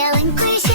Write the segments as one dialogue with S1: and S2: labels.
S1: yelling, please.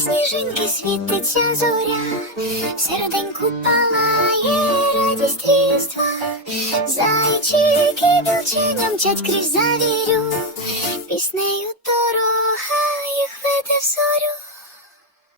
S1: сніжинки світиться зоря, серденьку палає радість різдва, зайчики білченям мчать крізь завірю, піснею дорога їх веде в зорю.